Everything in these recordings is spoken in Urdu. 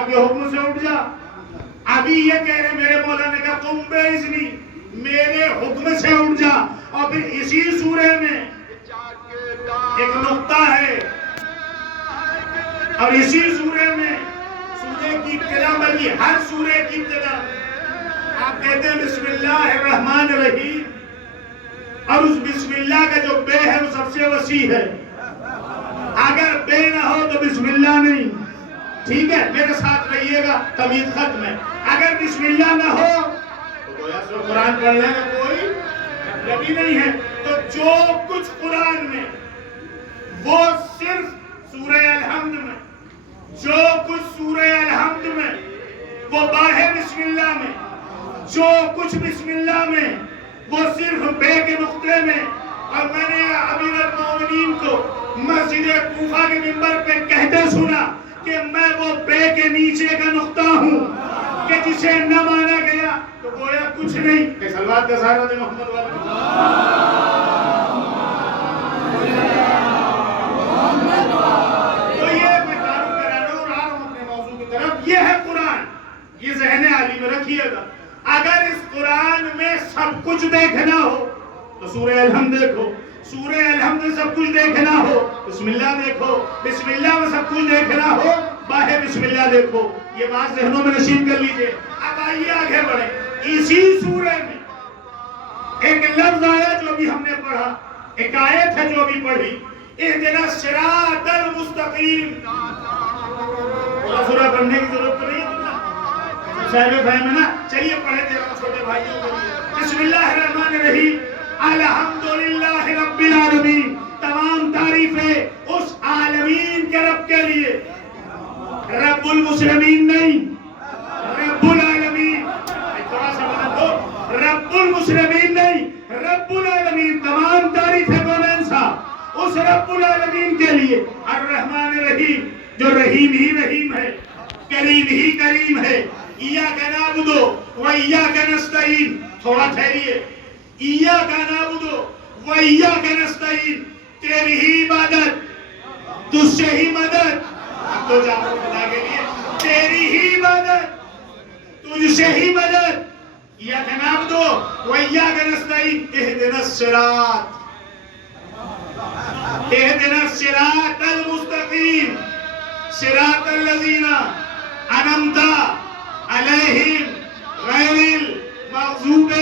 اللہ کے حکم سے اٹھ جا. ابھی یہ کہہ رہے میرے مولا نے کہا قم بِإِذْنِی، میرے حکم سے اٹھ جا. اور پھر اسی سورے میں ایک نقطہ ہے، اور اسی سورے میں سورے کی ابتدا بلکہ ہر سورے کی ابتدا آپ کہتے ہیں بسم اللہ الرحمن الرحیم، اور اس بسم اللہ کا جو بے ہے وہ سب سے وسیع ہے. اگر بے نہ ہو تو بسم اللہ نہیں. ٹھیک ہے، میرے ساتھ رہیے گا، تمید ختم ہے. اگر بسم اللہ نہ ہو تو گویا سو قرآن پڑھنے میں کوئی مطلب ہی نہیں ہے. تو جو کچھ قرآن میں وہ صرف سورہ الحمد میں، جو کچھ سورہ الحمد میں وہ باہر بسم اللہ میں، جو کچھ بسم اللہ میں وہ صرف بے کے نقطے میں. اور میں نے امیر المومنین کو مسجد کوفہ کے منبر پہ کہتے سنا کہ میں وہ بے کے نیچے کا نقطہ ہوں کہ جسے نہ مانا گیا تو گویا کچھ نہیں. کہ صلوات کا سہارا دے محمد والا. تو یہ میں تعارف کرانا اور آ رہا ہوں اپنے موضوع کی طرف. یہ ہے قرآن، یہ ذہن عالی میں رکھیے گا. اگر اس قرآن میں سب کچھ دیکھنا ہو تو سورہ الحمد دیکھو. سورہ الحمد میں سب کچھ دیکھنا ہو بسم اللہ دیکھو. بسم اللہ میں سب کچھ دیکھنا ہو باہر بسم اللہ دیکھو. یہ بات ذہنوں میں نشین کر لیجئے. اب آئیے آگے بڑھیں. اسی سورہ میں ایک لفظ آیا جو بھی ہم نے پڑھا، ایک آیت ہے جو بھی پڑھی، اہدنا الصراط المستقیم. پورا سورہ پڑھنے کی ضرورت تو نہیں ہے صاحب فہم ہے نا. چلیے پڑھے تھے چھوٹے بھائیوں کو. بسم اللہ الرحمن الرحیم. الحمدللہ رب العالمین. تمام تعریفیں اس عالمین کے رب کے لیے. رب المسلمین نہیں، رب العالمین. تھوڑا سا بات دو، رب المسلمین نہیں، رب العالمین. تمام تعریفیں کون سا؟ اس رب العالمین کے لیے. الرحمن الرحیم، جو رحیم ہی رحیم ہے، کریم ہی کریم ہے. ایاک نعبد و ایاک نستعین. تھوڑا ٹھہریے. ایاک نعبد و ایاک نستعین، تیری ہی عبادت، تجھ سے ہی مدد. اب تو جاؤ خدا کے لیے. تیری ہی عبادت، تجھ سے ہی مدد. ایاک نعبد و ایاک نستعین. اہدنا الصراط، اہدنا الصراط المستقیم، صراط الذین انعمت علیہم غیر المغضوب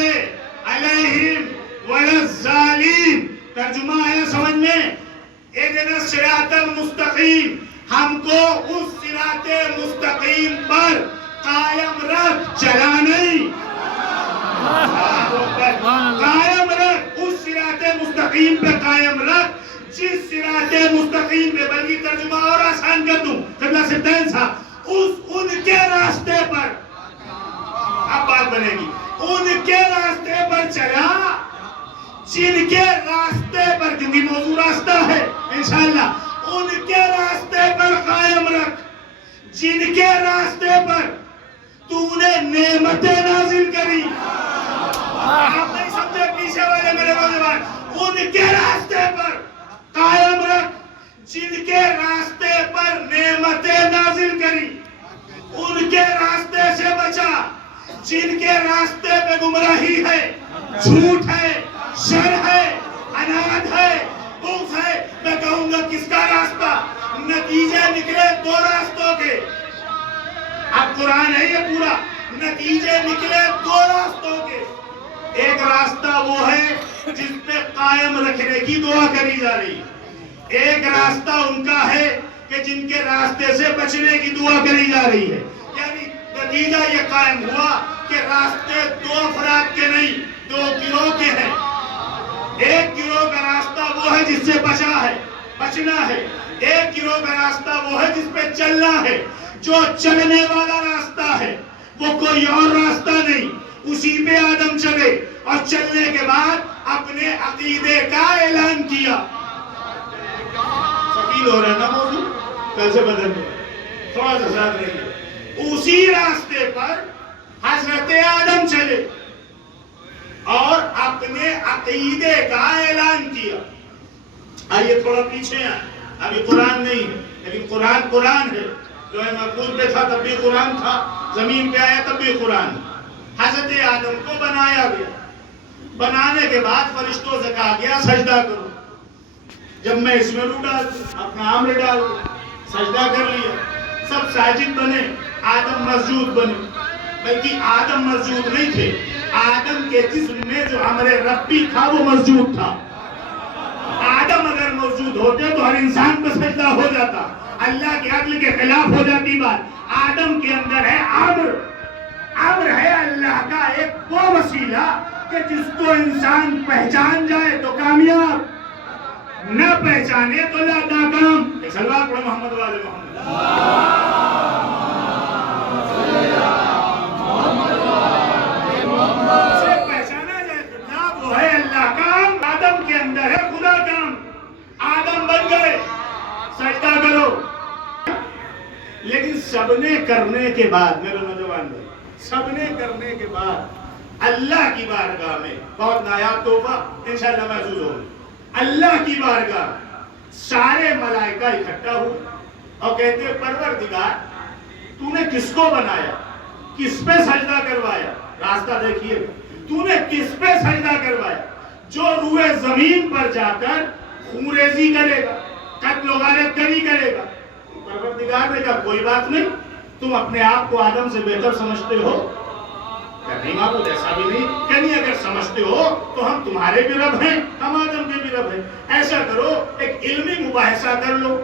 علیہم ولا الضالین. ترجمہ ہے سمجھ میں. اہدنا الصراط المستقیم، ہم کو اس صراط مستقیم پر قائم رکھ، چلا نہیں. قائم رکھ، اس صراط مستقیم پہ قائم رکھ جس صراط مستقیم پہ. بلکہ ترجمہ اور آسان کر دوں قبلہ سے تین سا، ان کے راستے پر. اب بات بنے گی. ان کے راستے پر چلا جن کے راستے پر، کیونکہ موضوع راستہ ہے انشاءاللہ. ان کے راستے پر قائم رکھ جن کے راستے پر تو نے نعمتیں نازل کری. آپ نہیں سمجھے پیچھے والے میرے نوجوان. ان کے راستے پر قائم رکھ جن کے راستے پر نعمتیں نازل کری. ان کے راستے سے بچا جن کے راستے پہ گمراہی ہے، جھوٹ ہے، شر ہے، عناد ہے، بغض ہے. میں کہوں گا کس کا راستہ؟ نتیجے نکلے دو راستوں کے. اب قرآن ہے یہ پورا. نتیجے نکلے دو راستوں کے. ایک راستہ وہ ہے جس پہ قائم رکھنے کی دعا کری جا رہی ہے. ایک راستہ ان کا ہے کہ جن کے راستے سے بچنے کی دعا کری جا رہی ہے. یعنی نتیجہ یہ قائم ہوا کہ راستے دو افراد کے نہیں، دو گروہ کے ہیں. ایک گروہ کا راستہ وہ ہے جس سے بچنا ہے. ایک گروہ کا راستہ وہ ہے جس پہ چلنا ہے. جو چلنے والا راستہ ہے وہ کوئی اور راستہ نہیں، اسی پہ آدم چلے اور چلنے کے بعد اپنے عقیدے کا اعلان کیا. ثقیل ہو رہا ہے نا موضوع، کل سے بدل دو، تھوڑا سا ساتھ رہیے. اسی راستے پر حضرت آدم چلے اور اپنے عقیدے کا اعلان کیا. آئیے تھوڑا پیچھے آئیں. ابھی قرآن نہیں ہے لیکن قرآن ہے. لوح محفوظ پہ تھا تب بھی قرآن تھا، زمین پہ آیا تب بھی قرآن. حضرت آدم کو بنایا گیا، بنانے کے بعد فرشتوں سے کہا گیا سجدہ کرو. جب میں اس میں رو ڈال دوں، اپنا عمر ڈال دوں، سجدہ کر لیا، سب ساجد بنے، آدم مسجود بنے. بلکہ آدم مسجود نہیں تھے، آدم کے جسم میں جو امر ربی تھا وہ مسجود تھا. آدم اگر موجود ہوتے تو ہر انسان پہ سجدہ ہو جاتا، اللہ کے عدل کے خلاف ہو جاتی بات. آدم کے اندر ہے امر، امر ہے اللہ کا ایک وہ وسیلہ کہ جس کو انسان پہچان جائے تو کامیاب، نہ پہچانے تو ناکام. صلوات پڑھو محمد والے محمد. اسے پہچانا جائے تو وہ ہے اللہ کا. آدم کے اندر ہے خدا کام. آدم بن گئے، سجدہ کرو. لیکن سب نے کرنے کے بعد، میرے نوجوان بھائی، سب نے کرنے کے بعد اللہ کی بارگاہ میں بہت نایاب تحفہ انشاءاللہ محسوس ہوگا. اللہ کی بارگاہ سارے ملائکہ اکٹھا ہوئے اور کہتے ہیں پروردگار تو نے کس کو بنایا، کس پہ سجدہ کروایا. راستہ دیکھیے، تو نے کس پہ سجدہ کروایا جو روئے زمین پر جا کر خونریزی کرے گا، قتل و غارت گری کرے گا. پروردگار نے کہا کوئی بات نہیں، تم اپنے آپ کو آدم سے بہتر سمجھتے ہو؟ نہیں معبود ایسا بھی نہیں. یعنی اگر سمجھتے ہو تو ہم تمہارے بھی رب ہیں، ہم آدم کے بھی رب ہیں. ایسا کرو ایک علمی مباحثہ کر لو،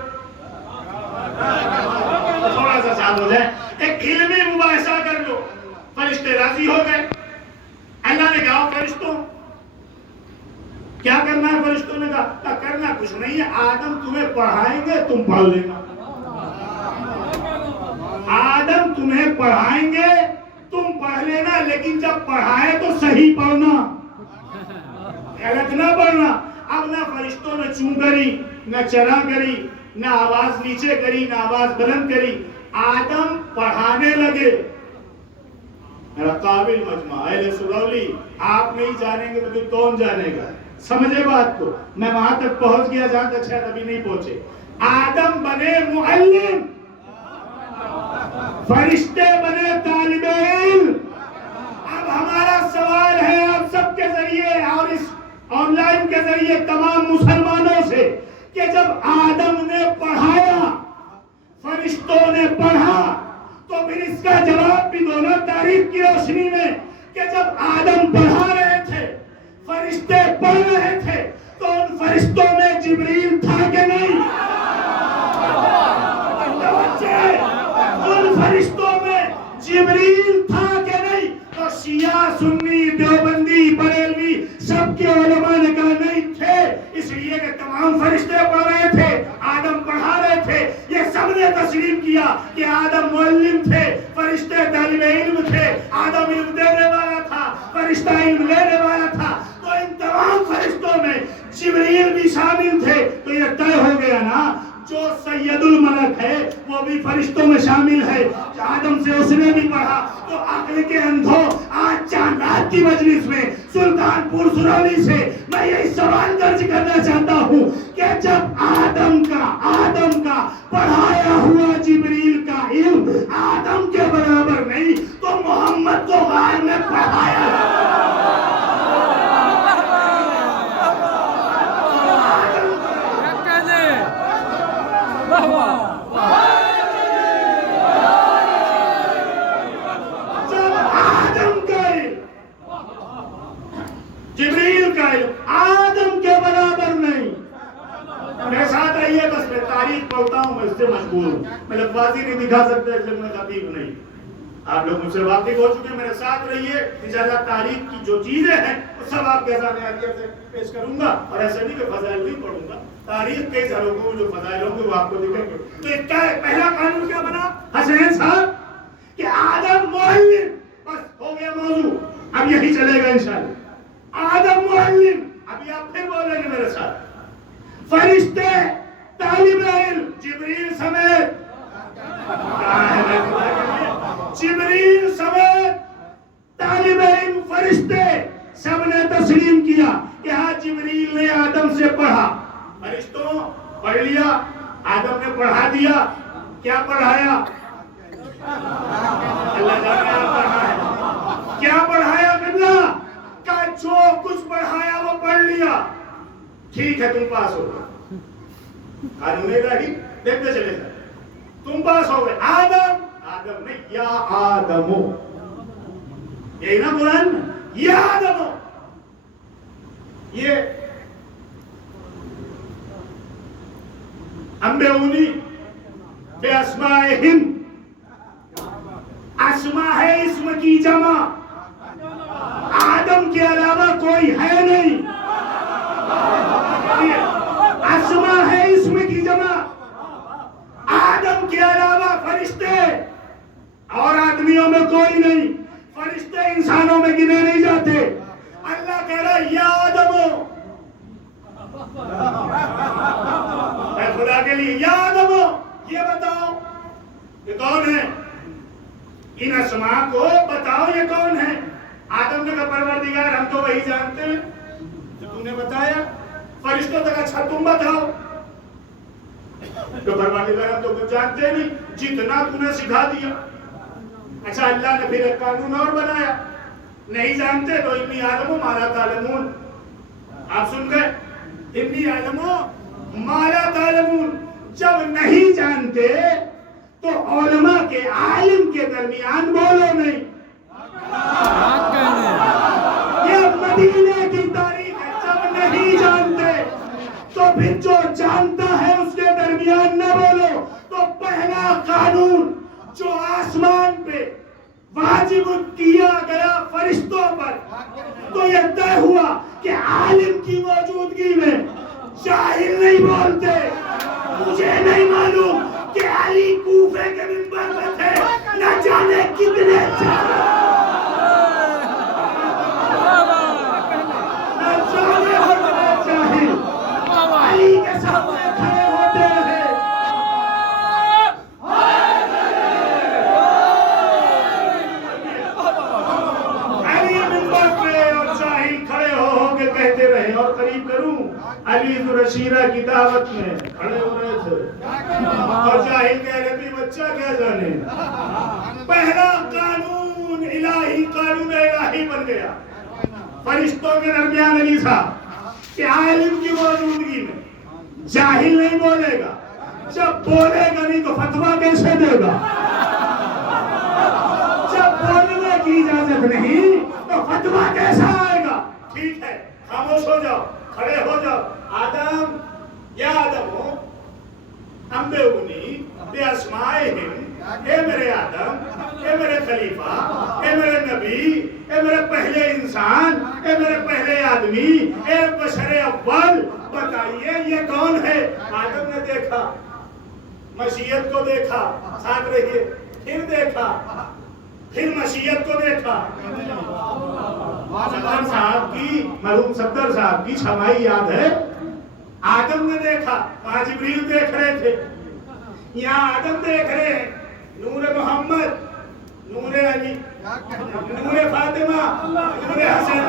تھوڑا سا ساتھ ہو جائے، ایک علمی مباحثہ کر لو. فرشتے راضی ہو گئے. اللہ نے کہا فرشتوں کیا کرنا ہے؟ فرشتوں نے کہا کرنا کچھ نہیں ہے، آدم تمہیں پڑھائیں گے، تم پڑھ لینا. آدم تمہیں پڑھائیں گے، تم پڑھ لینا، لیکن جب پڑھائے تو صحیح پڑھنا، غلط نہ پڑھنا. اب نہ فرشتوں نے چون کری، نہ چرا کری، نہ آواز نیچے کری، نہ آواز بلند کری. آدم پڑھانے لگے. میرا قابل مجمع اہل سرولی، آپ نہیں جانیں گے تو پھر کون جانے گا؟ سمجھے بات کو. میں وہاں تک پہنچ گیا جہاں تک شاید ابھی نہیں پہنچے. آدم بنے معلم، فرشتے بنے طالب علم. اب ہمارا سوال ہے آپ سب کے ذریعے اور اس آن لائن کے ذریعے تمام مسلمانوں سے کہ جب آدم نے پڑھایا، فرشتوں نے پڑھا، تو پھر اس کا جواب بھی دو نا تاریخ کی روشنی میں کہ جب آدم پڑھا رہے تھے، فرشتے پڑھ رہے تھے، تو ان فرشتوں میں جبریل تھا کہ نہیں؟ ان فرشتوں میں جبریل تھا کہ نہیں؟ تو شیعہ، سنی، دیوبندی، بریلوی سب کے علماء نے کہا نہیں تھے، اس لیے کہ تمام فرشتے پڑھ رہے تھے، آدم پڑھا رہے تھے. یہ سب نے تسلیم کیا کہ آدم معلم تھے، فرشتے طالب علم تھے. آدم علم دینے والا تھا، فرشتہ علم لینے والا تھا. تو ان تمام فرشتوں میں جبریل بھی شامل تھے. تو یہ طے ہو گیا نا، جو سید الملک ہے وہ بھی فرشتوں میں شامل ہے. آدم سے اس نے بھی پڑھا. تو عقل کے اندھو، آج چاند رات کی مجلس میں سلطان پور سرولی سے میں یہ سوال درج کرنا چاہتا ہوں کہ جب آدم کا پڑھایا ہوا جبریل کا علم آدم کے برابر نہیں، تو محمد کو غار میں پڑھایا جبریل کا علم آدم کے برابر نہیں. میرے ساتھ رہیے، بس میں تاریخ پڑھتا ہوں، میں اس سے مشغول ہوں. میں لفظی نہیں دکھا سکتا اس لیے میں خطیب نہیں. آپ لوگ مجھ سے واقف ہو چکے ہیں. میرے ساتھ رہیے، انشاءاللہ تاریخ کی جو چیزیں ہیں وہ سب آپ کے سامنے عالیت سے پیش کروں گا. اور ایسا نہیں کہ فضائل نہیں پڑھوں گا، تاریخ کے ذروں میں جو فضائل ہوں گے وہ آپ کو دکھیں گے. تو اس کا پہلا قانون کیا بنا حسین صاحب کہ آدم معلم. بس ہو گیا موضوع، اب یہی چلے گا انشاءاللہ. آدم معلم. ابھی آپ پھر بولیں گے میرے ساتھ. فرشتے طالب علم، جبریل سمیت، جبریل سمیت طالب علم فرشتے سب نے تسلیم کیا کہ ہاں جبریل نے آدم سے پڑھا. فرشتوں پڑھ لیا، آدم نے پڑھا دیا. کیا پڑھایا؟ اللہ جانے آپ پڑھا ہے کیا پڑھایا؟ قبلہ کا جو کچھ پڑھایا وہ پڑھ لیا، ٹھیک ہے تم پاس ہو گئے، قانون الہی دیکھتے چلے جائے، تم پاس ہو گئے۔ آدم نہیں، یا آدمو، یہی نا قرآن میں، یا آدمو، یہ انبئونی بے اسمائہم، اسما ہے اسم کی جمع، آدم کے علاوہ کوئی ہے نہیں، اسما ہے اسم کی جمع، آدم کے علاوہ فرشتے اور آدمیوں میں کوئی نہیں، فرشتے انسانوں میں گنے نہیں جاتے۔ اللہ کہہ رہا یا آدمو، اے خدا کے لیے یا آدمو، یہ بتاؤ یہ کون ہے؟ ان اسماء کو بتاؤ یہ کون ہے؟ آدم نے کہا پروردگار ہم تو وہی جانتے ہیں جو تو نے بتایا، فرشتوں تک اچھا تم بتاؤ، تو پروردگار ہم تو کچھ جانتے نہیں، جتنا تو نے سکھا دیا۔ اچھا اللہ نے پھر ایک قانون اور بنایا، نہیں جانتے تو انی عالم ما لا تعلمون، آپ سن گئے، انی عالم ما لا تعلمون، جب نہیں جانتے تو علماء کے عالم کے درمیان بولو نہیں۔ یہ مدینے کی تاریخ ہے، جب نہیں جانتے تو پھر جو جانتا ہے اس کے درمیان نہ بولو۔ تو پہلا قانون جو آسمان پہ واجب کیا گیا فرشتوں پر، تو یہ طے ہوا کہ عالم کی موجودگی میں جاہل نہیں بولتے۔ مجھے نہیں معلوم کہ علی کوفے کے منبر پہ تھے، نہ جانے کتنے جانے جاہل علی کے سامنے کھڑے ہوتے رہے۔ علی منبر پہ اور جاہل کھڑے ہو کے کہتے رہے، اور قریب کروں علی ذوالرشیرہ کی دعوت میں کھڑے ہو رہے تھے اور جاہل کہہ رہے تھے بچہ کیا جانے۔ پہلا قانون الہی، قانون الہی بن گیا فرشتوں کے درمیان علی صاحب کہ عالم کی موجودگی میں جاہل نہیں بولے گا، جب بولے گا نہیں تو فتویٰ کیسے دے گا؟ جب بولنے کی اجازت نہیں تو فتویٰ کیسا آئے گا؟ ٹھیک ہے خاموش ہو جاؤ، کھڑے ہو جاؤ۔ آدم یا آدم ہو انبئونی بے اسمائہم، اے میرے آدم، اے میرے خلیفہ، اے میرے نبی، اے میرے پہلے انسان، اے میرے پہلے آدمی، اے بشر اول، بتائیے یہ کون ہے؟ آدم نے دیکھا، مشیت کو دیکھا، ساتھ رہیے، پھر دیکھا، پھر مشیت کو دیکھا۔ صدر صاحب کی، مرحوم صدر صاحب کی چھمائی یاد ہے؟ آدم نے دیکھا، وہاں جبریل دیکھ رہے تھے، یہاں آدم دیکھ رہے ہیں، نور محمد، نور علی، نور فاطمہ، نور حسن۔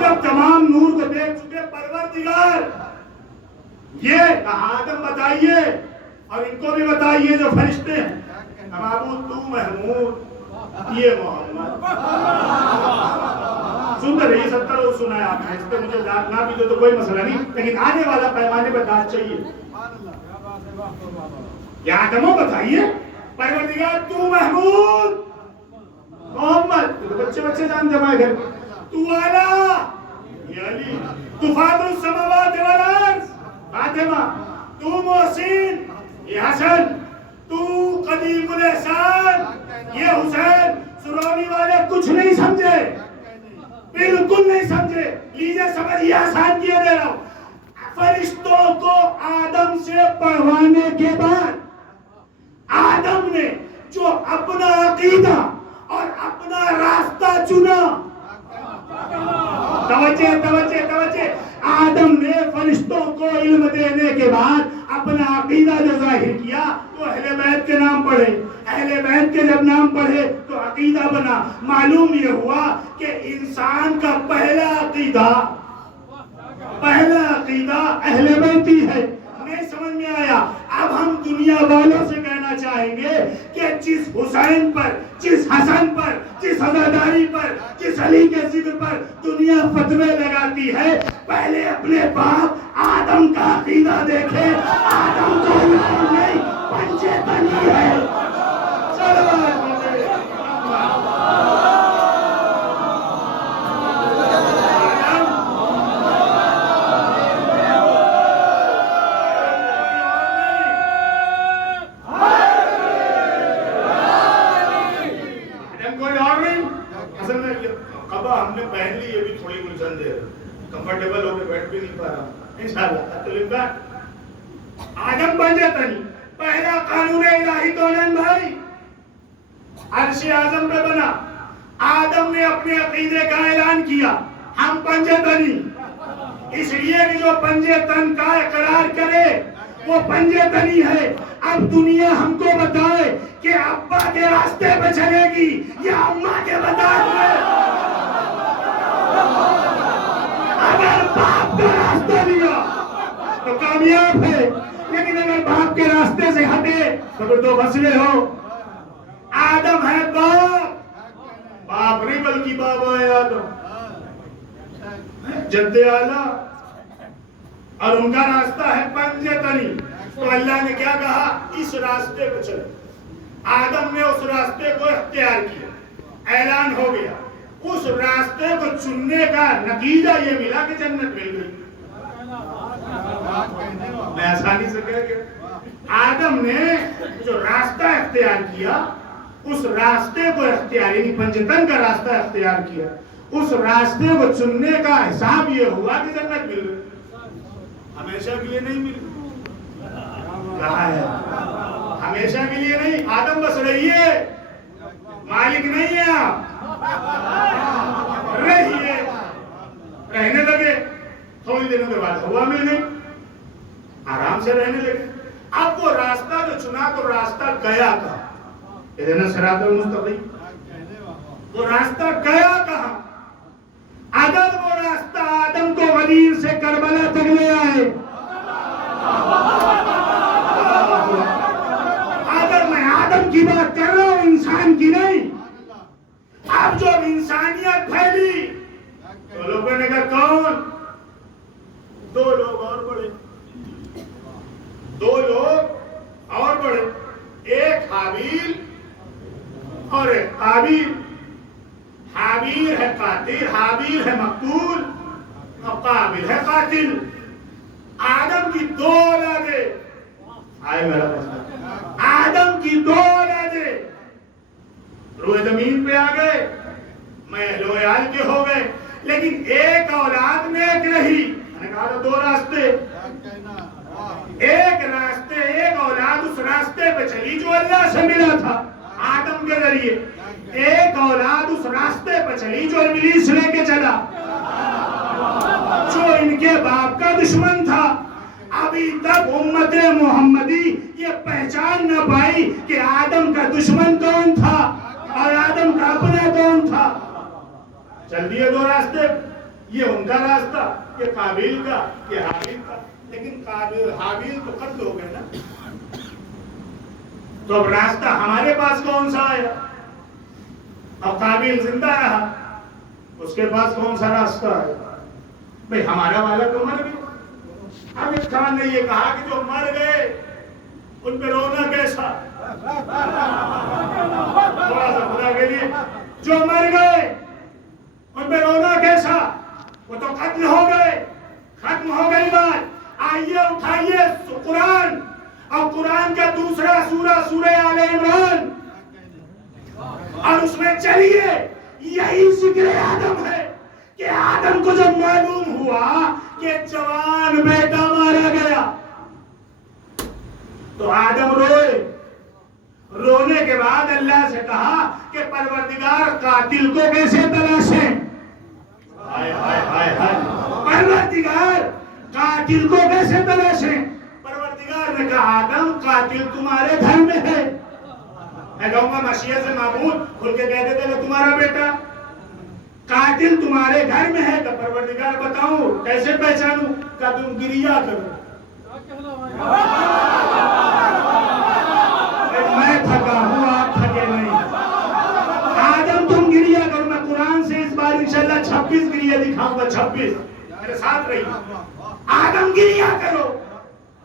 جب تمام نور کو دیکھ چکے پروردگار یہ کہا آدم بتائیے، اور ان کو بھی بتائیے جو فرشتے ہیں، معبود تو محمود، یہ محمد۔ سنتے رہیے، 70 روز سنا ہے آپ نے، اس پہ مجھے نہ بھی دو تو کوئی مسئلہ نہیں، لیکن آنے والا پیمانے پر داد چاہیے۔ یا آدموں بتائیے، پروردگار تو محمود، محمد، تو بچے جان جمائے گھر، تو اعلیٰ، یہ علی، تو فاطر السماوات والارض، فاطمہ، تو محسن، یہ حسن، تو قدیم الاحسان، یہ حسین۔ سرونی والے کچھ نہیں سمجھے، بالکل نہیں سمجھے، لیجئے سمجھیے، آسان کیے دے رہا ہوں۔ فرشتوں کو آدم سے پڑھوانے کے بعد آدم نے جو اپنا عقیدہ اور اپنا راستہ چنا، توجہ، آدم نے فرشتوں کو علم دینے کے بعد اپنا عقیدہ جو ظاہر کیا تو اہل بیت کے نام پڑھے، اہل بیت کے جب نام پڑھے تو عقیدہ بنا۔ معلوم یہ ہوا کہ انسان کا پہلا عقیدہ اہل بیتی ہے۔ نہیں سمجھ میں آیا؟ اب ہم دنیا والوں سے کہنا بتانا چاہیں گے کہ جس حسین پر، جس حسن پر، جس عزاداری پر، جس علی کے ذکر پر دنیا فتوے لگاتی ہے، پہلے اپنے باپ آدم کا عقیدہ دیکھے. آدم تو نہیں پنجے تنی ہے. ہم نے پہن لی، یہ بھی تھوڑی گلزن دے کمفرٹیبل ہو کے بیٹھ بھی نہیں پا رہا. انشاءاللہ آدم پنجے تنی پہلا قانون الہی کونن بھائی عرش اعظم پہ بنا. آدم نے اپنے عقیدے کا اعلان کیا ہم پنجے تنی، اس لیے کہ جو پنجے تن کا اقرار کرے وہ پنجے تنی ہے. اب دنیا ہم کو بتائے کہ ابا کے راستے پہ چلے گی یا اماں کے بتائے ہوئے. اگر باپ کا راستہ لیا تو کامیاب ہے، لیکن اگر باپ کے راستے سے ہٹے تو پھر دو مسئلے ہو. آدم ہے باپ، باپ نہیں بلکہ بابا ہے آدم، جد اعلیٰ، اور ان کا راستہ ہے پنجے تنی. تو اللہ نے کیا کہا؟ اس راستے پہ چلو. آدم نے اس راستے کو اختیار کیا، اعلان ہو گیا. اس راستے کو چننے کا نتیجہ یہ ملا کہ جنت مل گئی. میں آسانی سے کہہ گیا آدم نے جو راستہ اختیار کیا، اس راستے کو اختیار یعنی پنجتن کا راستہ اختیار کیا، اس راستے کو چننے کا حساب یہ ہوا کہ جنت مل گئی. ہمیشہ کے لیے نہیں ملی. کہا ہے ہمیشہ کے لیے نہیں. آدم بس رہیے، مالک نہیں ہے آپ، رہیے. رہنے لگے، تھوڑی دنوں کے بعد ہوا مل گئی، آرام سے رہنے لگے. اب وہ راستہ جو چنا تو راستہ گیا کہاں؟ اہدنا الصراط المستقیم. وہ راستہ گیا کہاں؟ اگر وہ راستہ آدم کو غدیر سے کربلا تک لے آئے، اگر میں آدم کی بات کر رہا ہوں انسان کی نہیں، اب جو انسانیت پھیلی تو لوگوں نے کہا کون؟ دو لوگ اور بڑے، دو لوگ اور بڑے، ایک حابیل اور ایک قابیل. حابیل ہے قاتل، حابیل ہے مقتول اور قابل ہے قاتل. آدم کی دو اولادیں، آئے میرا مسئلہ، آدم کی دو اولادیں روئے زمین پہ آ گئے، محل و عیال کے ہو گئے، لیکن ایک اولاد نیک رہی. میں نے کہا دو راستے، ایک راستے، ایک اولاد اس راستے پہ چلی جو اللہ سے ملا تھا آدم کے ذریعے، ایک اولاد اس راستے پہ چلی جو ابلیس لے کے چلا، جو ان کے باپ کا دشمن تھا. ابھی تک امت محمدی یہ پہچان نہ پائی کہ آدم کا دشمن کون تھا اور آدم کا اپنا کون تھا. چل دیے دو راستے، یہ ان کا راستہ، یہ قابیل کا، یہ حابیل کا. لیکن حابیل تو قتل ہو گئے نا. تو اب راستہ ہمارے پاس کون سا آیا؟ اب قابیل زندہ رہا، اس کے پاس کون سا راستہ آیا؟ بھئی ہمارا والا تو مر گئے. حامد خان نے یہ کہا کہ جو مر گئے ان پہ رونا کیسا؟ تھوڑا سا خدا کے لیے، جو مر گئے ان پہ رونا کیسا؟ وہ تو قتل ہو گئے، ختم ہو گئی بات. آئیے اٹھائیے قرآن اور قرآن کا دوسرا سورہ، سورہ آل عمران، اور اس میں چلیے. یہی ذکر آدم ہے کہ آدم کو جب معلوم ہوا کہ جوان بیٹا مارا گیا تو آدم روئے. رونے کے بعد اللہ سے کہا کہ پروردگار قاتل کو کیسے تلاشیں؟ پروردگار قاتل کو کیسے تلاشیں؟ پروردگار نے کہا آدم قاتل تمہارے گھر میں ہے. میں کہوں گا مشیت سے معبود کھل کے کہہ دیتے کہ تمہارا بیٹا قاتل تمہارے گھر میں ہے. تو پروردگار بتاؤں کیسے پہچانوں؟ کہ تم گریہ کرو. نمبر 26 میرے ساتھ رہی. آدم گریا کرو.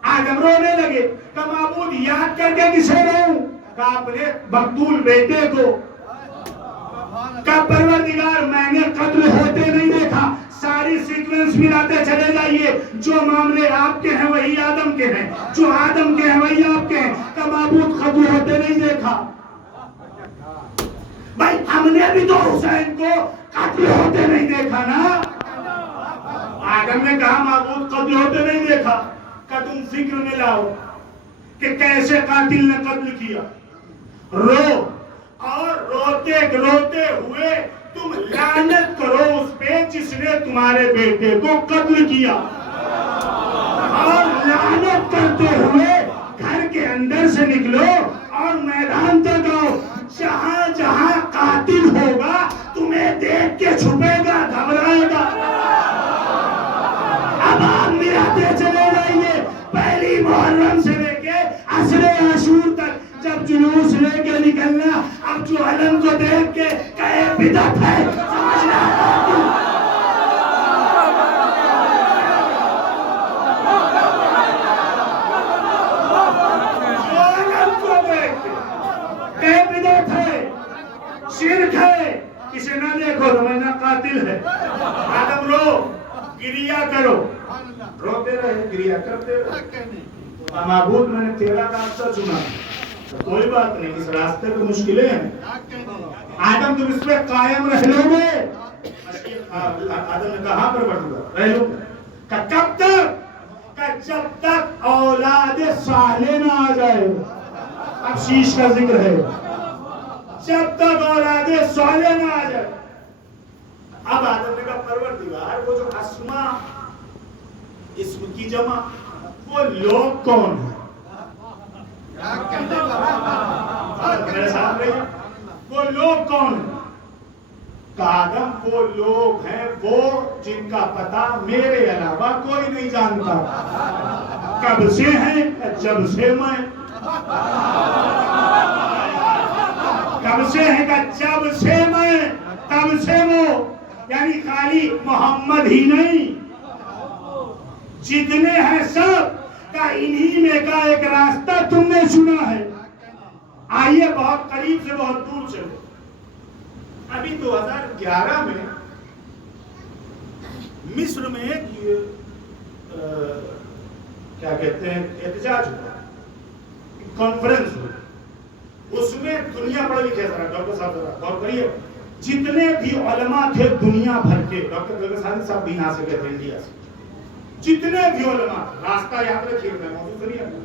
آدم رونے لگے کہ معبود یاد کر کے کسے رہوں؟ کہ اپنے مقتول بیٹے کو. کہ پروردگار میں نے قتل ہوتے نہیں دیکھا. ساری سیکوینس ملاتے چلے جائیے. جو معاملے آپ کے ہیں وہی آدم کے ہیں, جو آدم کے ہیں وہی آپ کے ہیں. کہ معبود قتل ہوتے نہیں دیکھا. بھائی ہم نے بھی تو حسین کو قتل ہوتے نہیں دیکھا نا. آدم نے کہا معبود قتل ہوتے نہیں دیکھا. کہ تم فکر میں لاؤ کہ کیسے قاتل نے قتل کیا. رو اور روتے روتے ہوئے تم لعنت کرو اس پہ جس نے تمہارے بیٹے کو قتل کیا. اور لعنت کرتے ہوئے گھر کے اندر سے نکلو اور میدان تک آؤ. جہاں جہاں قاتل ہوگا تمہیں دیکھ کے چھپے گا, گھبرائے گا. اب آپ ملاتے چلے جائیے. پہلی محرم سے لے کے عصر عاشور تک جب جلوس لے کے نکلنا, اب جو علم کو دیکھ کے کہے بدعت ہے, سمجھنا جو علم کو دیکھ کے کہے بدعت ہے, شرک ہے, اسے نہ دیکھو سمجھنا قاتل ہے. آدم رو, گریا کرو. روتے رہے, گریا کرتے رہے. معبود میں نے تیرا راستہ چنا. کوئی بات نہیں, اس راستے پہ مشکلیں ہیں. آدم تم اس پہ قائم رہ لو گے. آدم نے کہا پر بڑھ رہ لو گے. کب تک؟ کہ جب تک اولاد صالح نہ آ جائے. اب شیش کا ذکر ہے. جب تک اولاد صالح نہ آ جائے. اب آدم نے کہا پروردگار وہ جو اسما اسم کی جمع وہ لوگ کون ہیں؟ میرے ساتھ رہیے, وہ لوگ کون ہیں؟ آدم وہ لوگ ہیں وہ جن کا پتہ میرے علاوہ کوئی نہیں جانتا. کب سے ہیں؟ جب سے میں. کب سے ہیں؟ جب سے میں, تب سے وہ. یعنی خالی محمد ہی نہیں, جتنے ہیں سب کا انہی میں کا ایک راستہ تم نے سنا ہے. آئیے بہت قریب سے بہت دور سے. ابھی 2011 میں مصر میں ایک کیا کہتے ہیں احتجاج ہوا, کانفرنس ہوا. اس میں دنیا بڑا لکھے ذرا ڈاکٹر صاحب ذرا غور کریے. جتنے بھی علماء تھے دنیا بھر کے, ڈاکٹر گلگت صاحب صاحب بھی یہاں سے گئے تھے انڈیا سے, جتنے بھی علماء, راستہ یاد رکھیے میں موضوع سے نہیں,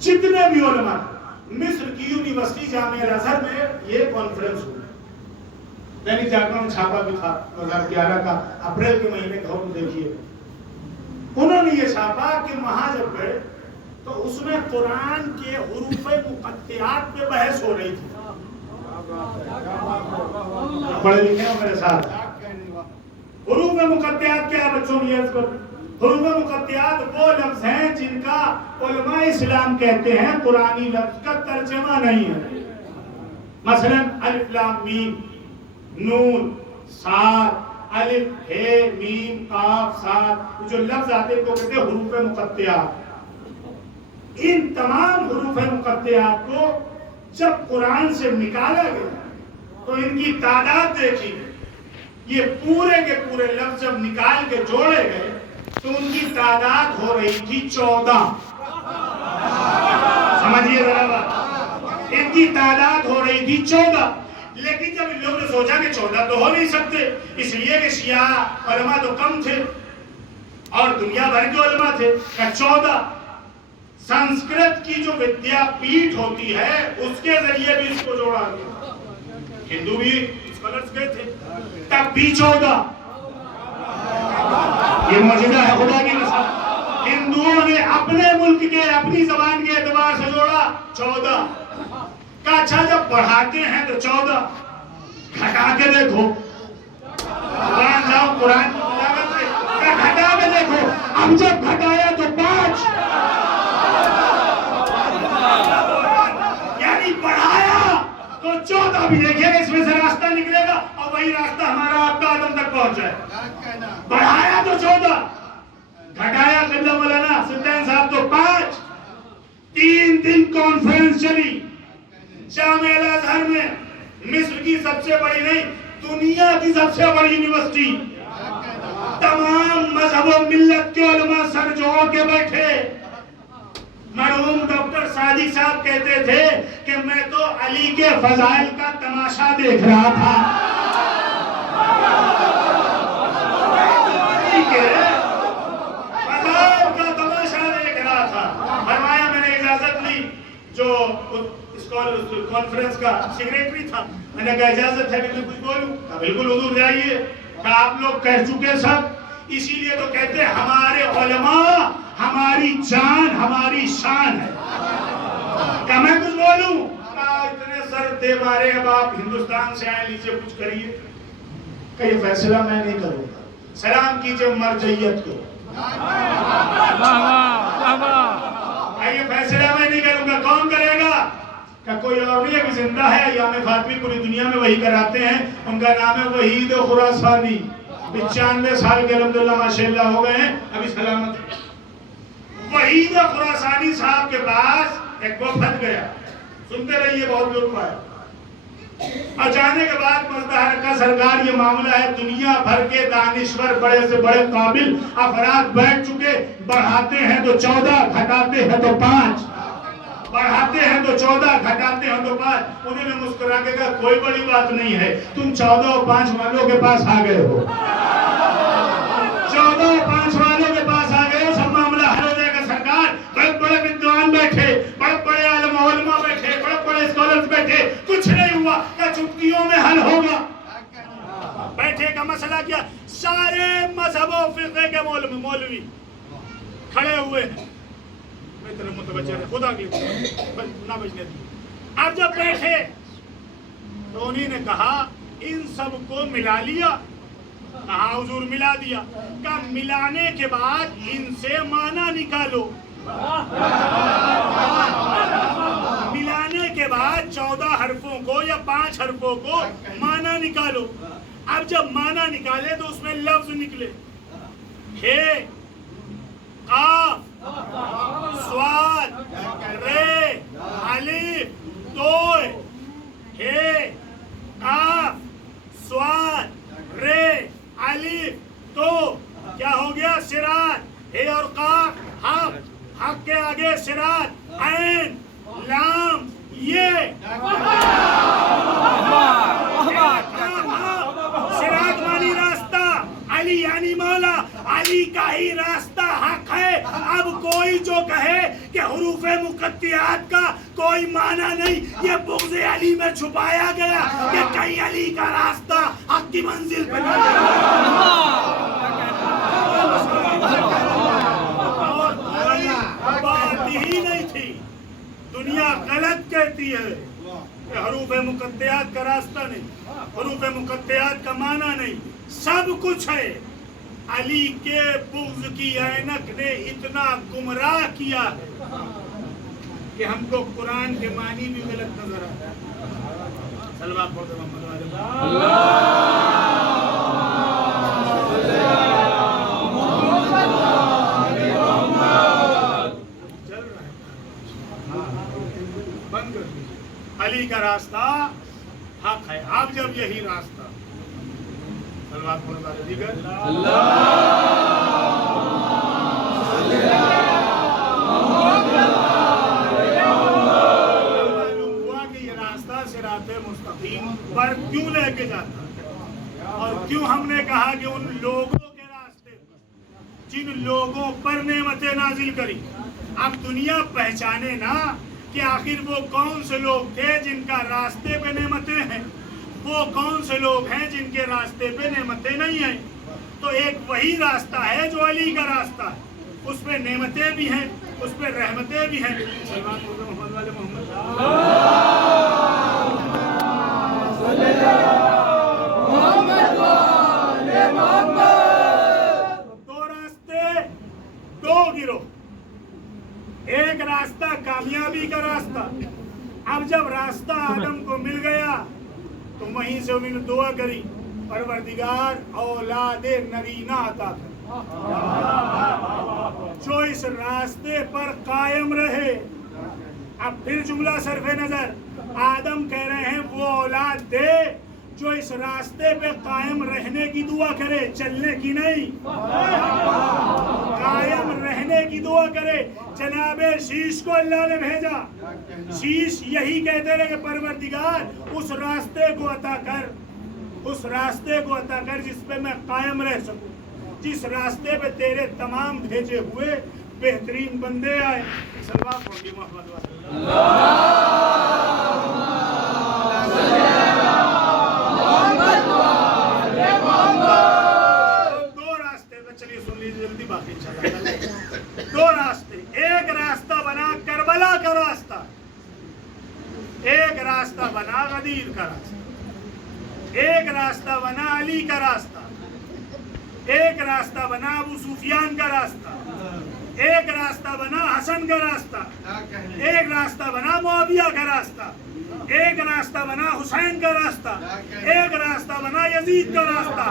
جتنے بھی علماء, مصر کی یونیورسٹی جامعہ الازہر میں یہ کانفرنس ہوئی. دینک جاگرن میں چھاپا بھی تھا 2011 کا اپریل کے مہینے کا, ہو دیکھیے. انہوں نے یہ چھاپا کہ وہاں جب گئے تو اس میں قرآن کے حروف مقطعات پہ بحث ہو رہی تھی. پڑھے لکھے ہو میرے ساتھ. حروف مقطعات کیا ہے بچوں نے عرض کر. حروف مقطعات وہ لفظ ہیں جن کا علماء اسلام کہتے ہیں قرآنی لفظ کا ترجمہ نہیں ہے. مثلا الف لام میم, نون, صاد, الف ہے, میم, قاف, صاد, جو لفظ آتے ہیں کو کہتے ہیں حروف مقطعات. ان تمام حروف مقطعات کو جب قرآن سے نکالا گیا تو ان کی تعداد دیکھی. یہ پورے کے پورے لفظ جب نکال کے جوڑے گئے تو ان کی تعداد ہو رہی تھی 14. سمجھیے ذرا بات, ان کی تعداد ہو رہی تھی 14. لیکن جب ان لوگوں نے سوچا کہ 14 تو ہو نہیں سکتے, اس لیے کہ شیعہ علماء تو کم تھے اور دنیا بھر کے علماء تھے, کہ 14. سنسکرت کی جو ودیا پیٹھ ہوتی ہے اس کے ذریعے بھی اس کو جوڑا گیا. ہندو بھی اسکالرز گئے تھے, تب بھی 14. یہ معجزہ ہے خدا کی قسم. ہندوؤں نے اپنے ملک کے اپنی زبان کے اعتبار سے جوڑا 14. کہا اچھا جب بڑھاتے ہیں تو 14, گھٹا کے دیکھو. قرآن لاؤ, قرآن کی تلاوت سے گھٹا کے دیکھو. اب جب گھٹایا تو 5, یعنی بڑھایا تو 14 بھی. دیکھیے اس میں سے راستہ نکلے گا اور وہی راستہ ہمارا آپ کا آدم تک پہنچ جائے. بڑھایا تو 14، گھٹایا قبلہ مولانا سلطان صاحب تو 5۔ 3 دن کانفرنس چلی جامعہ الازہر میں، مصر کی سب سے بڑی نہیں، دنیا کی سب سے بڑی یونیورسٹی، تمام مذہب و ملت کے علماء سر جوڑ کے بیٹھے۔ مرحوم ڈاکٹر صادق صاحب کہتے تھے کہ میں تو علی کے فضائل کا تماشا دیکھ رہا تھا، علی کے فضائل کا تماشا دیکھ رہا تھا۔ فرمایا میں نے اجازت لی، جو کانفرنس کا سیکریٹری تھا، میں نے کہا اجازت ہے کہ میں کچھ بولوں؟ کہا بالکل حضور جائیے۔ کہا آپ لوگ کہہ چکے سب، اسی لیے تو کہتے ہیں ہمارے علماء ہماری جان ہماری شان ہے۔ کہا میں کچھ بولوں؟ کہا اتنے سر دے مارے، اب آپ ہندوستان سے آئے، لیجئے کچھ کریے۔ کہ یہ فیصلہ میں نہیں کروں گا، سلام کیجئے مرجعیت کو۔ یہ فیصلہ میں نہیں کروں گا، کون کرے گا؟ کہ کوئی اور نہیں، ابھی زندہ ہے، ایام فاطمی پوری دنیا میں وہی کراتے ہیں، ان کا نام ہے وحید خراسانی، 95 سال کے الحمدللہ ماشاءاللہ ہو گئے ہیں، ابھی سلامت ہے۔ وحید خراسانی صاحب کے پاس ایک وفد گیا، سنتے رہیے، بہت لطف آئے۔ اور جانے کے بعد مزدہر کا سرکار یہ معاملہ ہے، دنیا بھر کے دانشور بڑے سے بڑے قابل افراد بیٹھ چکے، بڑھاتے ہیں تو 14، گھٹاتے ہیں تو 5، بڑھاتے ہیں تو 14، گھٹاتے ہیں تو 5۔ انہوں نے مسکرا کے کہا کوئی بڑی بات نہیں ہے، تم 14 اور 5 والوں کے پاس آ گئے ہو، 14 اور 5 والوں کے پاس آ گئے ہو، سب معاملہ حل ہو جائے گا سرکار۔ بڑے بڑے ودوان بیٹھے، بڑے بڑے علماء بیٹھے، بڑے بڑے اسکالرز بیٹھے، کچھ نہیں ہوا، کہ چٹکیوں میں حل ہوگا۔ بیٹھے کا مسئلہ کیا، سارے مذہب و فرقے کے مولوی کھڑے ہوئے ہیں، متوجہ ہے خدا کے نہ بجنے دیں۔ اب جب بیٹھے تو انہی نے کہا ان سب کو ملا لیا؟ کہا حضور ملا دیا۔ کہا ملانے کے بعد ان سے معنی نکالو۔ ملانے کے بعد 14 حرفوں کو یا 5 حرفوں کو معنی نکالو۔ اب جب معنی نکالے تو اس میں لفظ نکلے، ہے، قاف، سواد، رے، الف، توئے، ہے، قاف، سواد، رے، الف، تو، کیا ہو گیا؟ صراط، ہے اور قاف، حق، حق کے آگے صراط، عین، لام، یہ صراط مانی راستہ، علی یعنی مولا، علی کا ہی راستہ حق ہے۔ اب کوئی جو کہے کہ حروف مقطعات کا کوئی معنی نہیں، یہ بغض علی میں چھپایا گیا کہ کہیں علی کا راستہ حق کی منزل پہ نہ جائے۔ اور کوئی بات ہی نہیں تھی۔ دنیا غلط کہتی ہے کہ حروف مقطعات کا راستہ نہیں، حروف مقطعات کا معنی نہیں، سب کچھ ہے۔ علی کے بغض کی عینک نے اتنا گمراہ کیا ہے کہ ہم کو قرآن کے معنی بھی غلط نظر آتا ہے۔ صلوات پڑھتے محمد چل رہا ہے، بند کر دیجیے۔ علی کا راستہ حق ہے۔ اب جب یہی راستہ صلوات پڑھتے دیگر پر کیوں لے کے جاتا ہے، اور کیوں ہم نے کہا کہ ان لوگوں کے راستے پر جن لوگوں پر نعمتیں نازل کری۔ اب دنیا پہچانے نا کہ آخر وہ کون سے لوگ تھے جن کا راستے پہ نعمتیں ہیں، وہ کون سے لوگ ہیں جن کے راستے پہ نعمتیں نہیں ہیں۔ تو ایک وہی راستہ ہے جو علی کا راستہ ہے، اس پہ نعمتیں بھی ہیں، اس پہ رحمتیں بھی ہیں۔ دو راستے، دو گروہ، ایک راستہ کامیابی کا راستہ۔ اب جب راستہ آدم کو مل گیا تو وہیں سے انہوں نے دعا کری پروردگار اولاد نرینہ عطا کر، جو اس راستے پر قائم رہے۔ اب پھر جملہ صرف نظر، آدم کہہ رہے ہیں وہ اولاد دے جو اس راستے پہ قائم رہنے کی دعا کرے، چلنے کی نہیں، قائم رہنے کی دعا کرے۔ جناب شیش کو اللہ نے بھیجا، شیش یہی کہتے رہے کہ پروردگار اس راستے کو عطا کر، اس راستے کو عطا کر جس پہ میں قائم رہ سکوں، جس راستے پہ تیرے تمام بھیجے ہوئے بہترین بندے آئے۔ سلوات پڑھیے محمد دو راستے پہ، چلیے سن لیجیے جلدی، باقی انشاءاللہ دو راستے۔ ایک راستہ بنا کربلا کا راستہ، ایک راستہ بنا غدیر کا راستہ، ایک راستہ بنا علی کا راستہ، ایک راستہ بنا ابو سفیان کا راستہ، ایک راستہ بنا حسن کا راستہ، ایک راستہ بنا معاویہ کا راستہ، ایک راستہ بنا حسین کا راستہ، ایک راستہ بنا یزید کا راستہ۔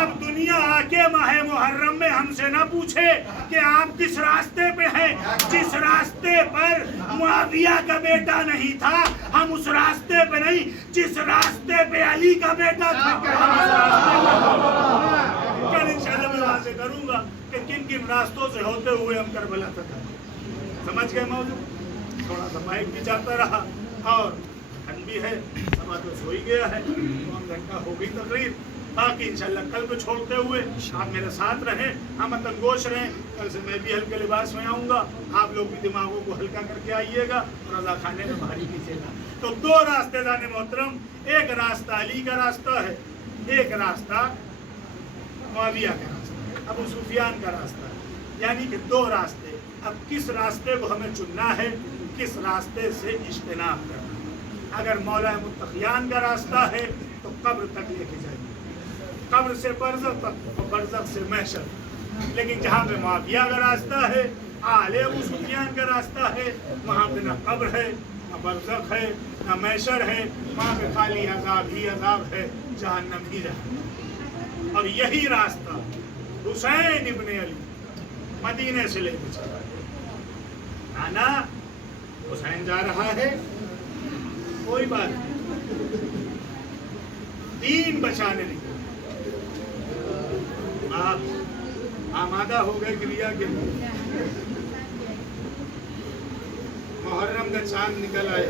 اب دنیا آ کے ماہ محرم میں ہم سے نہ پوچھے کہ آپ کس راستے پہ ہیں، جس راستے پر معاویہ کا بیٹا نہیں تھا ہم اس راستے پہ نہیں، جس راستے پہ علی کا بیٹا تھا ہم اس راستے پہ۔ کل انشاءاللہ میں واضح کروں گا کہ کن کن راستوں سے ہوتے ہوئے ہم کربلا تک آئے۔ سمجھ گئے موضوع؟ تھوڑا سا مائک بھی جاتا رہا اور ٹھنڈ بھی ہے، سما تو سو ہی گیا ہے، 2 گھنٹہ ہو گئی تقریر۔ باقی انشاءاللہ کل کو چھوڑتے ہوئے آپ میرے ساتھ رہیں، ہم تنگوش رہیں۔ کل سے میں بھی ہلکے لباس میں آؤں گا، آپ لوگ بھی دماغوں کو ہلکا کر کے آئیے گا، رضا خانے میں بھاری کیجیے گا۔ تو 2 راستے دان محترم، ایک راستہ علی کا راستہ ہے، ایک راستہ معاویہ کا راستہ، ابو سفیان کا راستہ ہے، یعنی کہ 2 راستے۔ اب کس راستے کو ہمیں چننا ہے، کس راستے سے اجتناب کرنا ہے۔ اگر مولا متقیان کا راستہ ہے تو قبر تک لے کے جائیے، قبر سے برزخ تک اور برزخ سے محشر۔ لیکن جہاں پہ معاویہ کا راستہ ہے، آل ابو سفیان کا راستہ ہے، وہاں پہ نہ قبر ہے، نہ برزخ ہے، نہ محشر ہے، وہاں پہ خالی عذاب ہی عذاب ہے، جہنم ہی جہنم۔ اور یہی راستہ حسین ابن علی مدینے سے لے کے چلا، آنا حسین جا رہا ہے، کوئی بات نہیں، دین بچانے نکلے، آپ آمادہ ہو گئے کریا کے لیے۔ محرم کا چاند نکل آئے،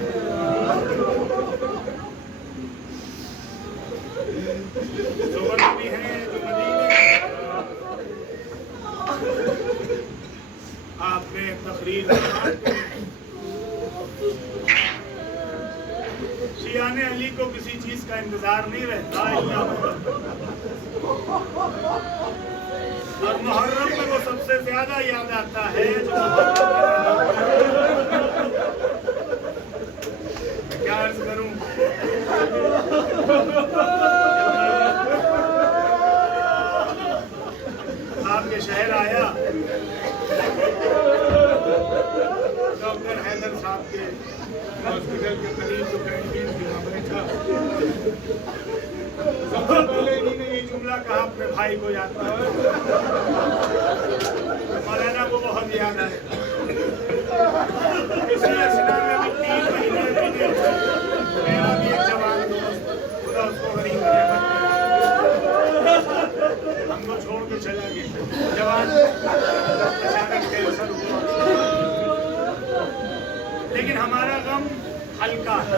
زہر بھی ہیں جو مدینے، آپ نے تقریر شیعان علی کو کسی چیز کا انتظار نہیں رہتا، اور محرم میں وہ سب سے زیادہ یاد آتا ہے جو کیا عرض کروں، آپ کے شہر آیا ڈاکٹر حیدر صاحب کے ہاسپٹل کے قریب جو کینٹین تھی وہاں بیٹھا، سب سے پہلے انہی نے یہ جملہ کہا اپنے بھائی کو یاد کر، مولانا کو بہت یاد آئے۔ اسی اسنا میں بھی 3 مہینے میرا بھی ایک جوان دوست، خدا اس کو غریب رحمت کرے، ہم کو چھوڑ کے چلا گیا، جوان اچانک کینسر ہوا۔ لیکن ہمارا غم ہلکا ہے،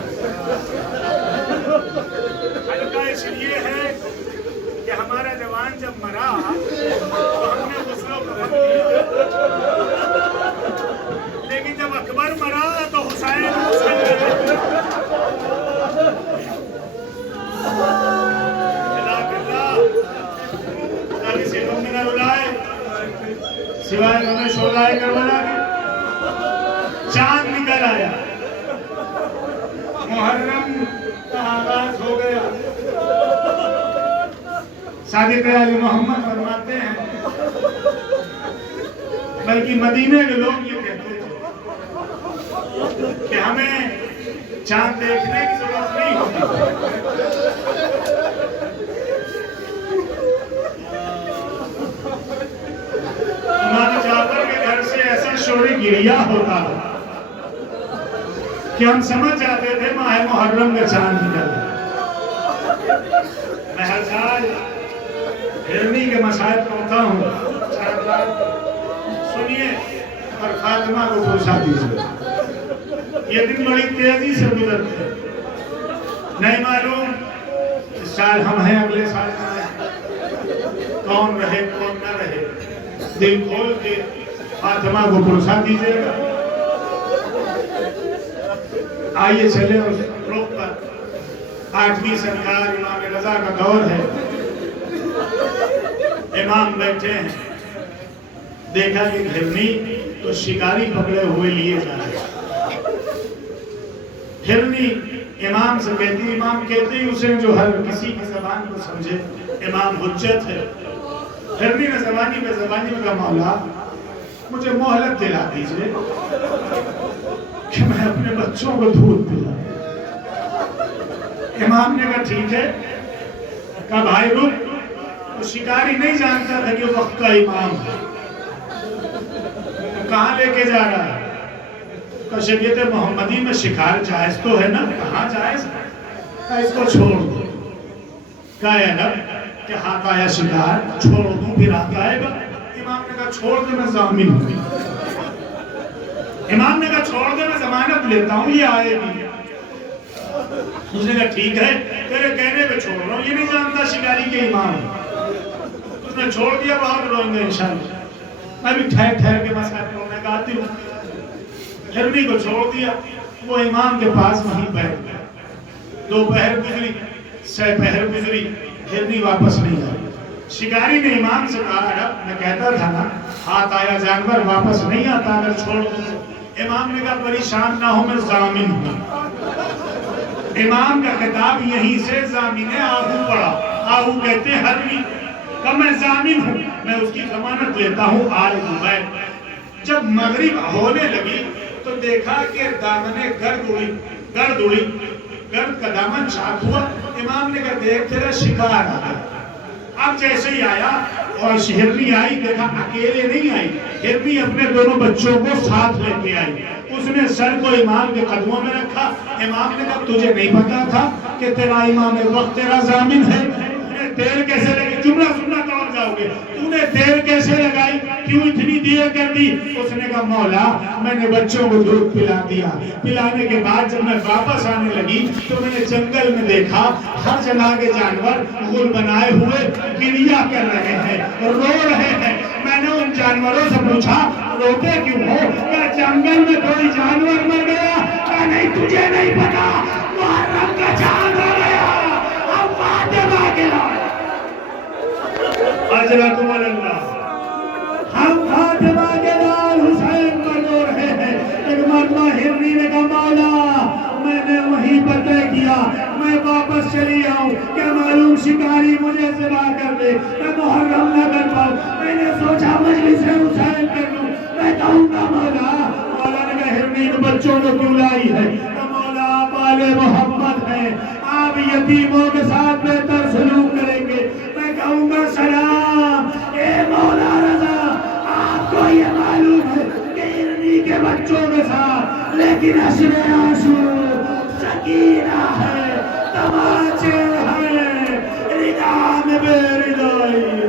ہلکا اس لیے ہے کہ ہمارا جوان جب مرا تو ہم نے غسل و کفن کیا، لیکن جب اکبر مرا تو حسین کسی غم نہ رلائے سوائے غم شعلائے کربلا کے۔ چاند نکل آیا، محرم کا آغاز ہو گیا۔ صادق علی محمد فرماتے ہیں، بلکہ مدینے کے لوگ یہ کہتے تھے کہ ہمیں چاند دیکھنے کی ضرورت نہیں ہوتی، چوری گریا ہوتا کہ ہم سمجھ جاتے تھے ماہ محرم کا چاند نکل گیا۔ میں ہر سال ہرنی کے مسائل پڑھتا ہوں، سنیے اور خاتمہ کو پوچھا دیجیے۔ یہ دن بڑی تیزی سے گزرتے، نہیں معلوم اس سال ہم ہیں اگلے سال ہم ہیں، کون رہے کون نہ رہے۔ دل کھول کے خاتمہ کو پوچھا دیجیے گا۔ آئیے چلے اس روک پر، 8ویں سرکار امام رضا کا دور ہے، امام بیٹھے ہیں، دیکھا کہ ہرنی تو شکاری پکڑے ہوئے لیے جا رہے۔ ہرنی امام سے کہتی، امام کہتے ہی اسے جو ہر کسی کی زبان کو سمجھے امام حجت ہے۔ ہرنی نے زبانی میں کہا مولا مجھے مہلت دلا دیجئے کہ میں اپنے بچوں کو دودھ پلاؤں۔ امام نے کہا ٹھیک ہے، کہا بھائی رک، وہ شکاری نہیں جانتا تھا کہ وقت کا امام ہے، کہاں لے کے جا رہا ہے؟ کہا شریعت محمدی میں شکار جائز تو ہے نا؟ کہاں جائز ہے؟ کہا اس کو چھوڑ دو۔ کہا اے رب کہ ہاتھ آیا شکار چھوڑ دوں پھر ہاتھ آئے گا؟ امام نے کہا چھوڑ دے میں ضامن ہوں۔ امام نے کہا چھوڑ دے میں ضمانت لیتا ہوں یہ آئے گی۔ اس نے کہا ٹھیک ہے تیرے کہنے پہ چھوڑ رہا ہوں، یہ نہیں جانتا شکاری کے امام۔ اس نے چھوڑ دیا، بہت روئیں گے انشاءاللہ۔ میں بھی ٹھہر کے مسائل پڑھنے کا آتی ہوں۔ ہرنی کو چھوڑ دیا، وہ امام کے پاس وہیں بیٹھ گیا۔ دوپہر گزری، سہ پہر گزری، ہرنی واپس نہیں آئی۔ شکاری نے امام سے کہا رب میں کہتا تھا نا ہاتھ آیا جانور واپس نہیں آتا اگر چھوڑ دوں۔ امام نے کہا پریشان نہ ہو میں ضامن ہوں۔ امام کا خطاب یہیں سے ضامن آہو پڑا۔ آہو کہتے ہیں ہرنی کہ میں ضامن ہوں، میں اس کی ضمانت لیتا ہوں آئے دوبہر۔ جب مغرب ہونے لگی تو دیکھا کہ دامن گرد اڑی، گرد کا دامن چاک ہوا۔ امام نے کہا دیکھ تیرا شکار آ گیا۔ اب جیسے ہی آیا اور ہرنی آئی، دیکھا اکیلے نہیں آئی، ہرنی اپنے دونوں بچوں کو ساتھ لے کے آئی۔ اس نے سر کو امام کے قدموں میں رکھا۔ امام نے کہا تجھے نہیں پتا تھا کہ تیرا امام وقت تیرا ضامن ہے؟ دیر کیسے لگی؟ جملہ سننا تو اور جاؤ گے، تو نے دیر کیسے لگائی؟ کیوں اتنی دیر کر دی؟ اس نے کہا مولا میں نے بچوں کو دودھ پلا دیا، پلانے کے بعد جب میں واپس آنے لگی تو میں نے جنگل میں دیکھا ہر جگہ کے جانور غل بنائے ہوئے گریہ کر رہے ہیں، رو رہے ہیں۔ میں نے ان جانوروں سے پوچھا روتے کیوں ہو؟ کہ جنگل میں کوئی جانور مر گیا؟ کہ نہیں تجھے نہیں پتا محرم کا چاند ہو گیا، اب فاطمہ کے لائے اجرکم اللہ، ہم فاطمہ کے لال حسین پر رو رہے ہیں۔ ایک مرتبہ ہرنی نے کہا مولا میں نے وہیں پر طے کیا میں واپس چلی آؤں، کیا معلوم شکاری مجھے ذبح کر دے، میں محرم نہ کر پاؤں۔ میں نے سوچا مجلس حسین کر لوں، میں کہوں گا مولا۔ مولا نے کہا ہرنی ان بچوں کو کیوں لائی ہے؟ کہ مولا آپ آل محمد ہیں، آپ یتیموں کے ساتھ بہتر سلوک کریں گے۔ میں کہوں گا سلام اے مولا رضا، آپ کو یہ معلوم ہے کہ ہرنی کے بچوں کے ساتھ لیکن حشر عاشور سکینہ ہے، تماچے ہیں، ردا میں بے ردائی۔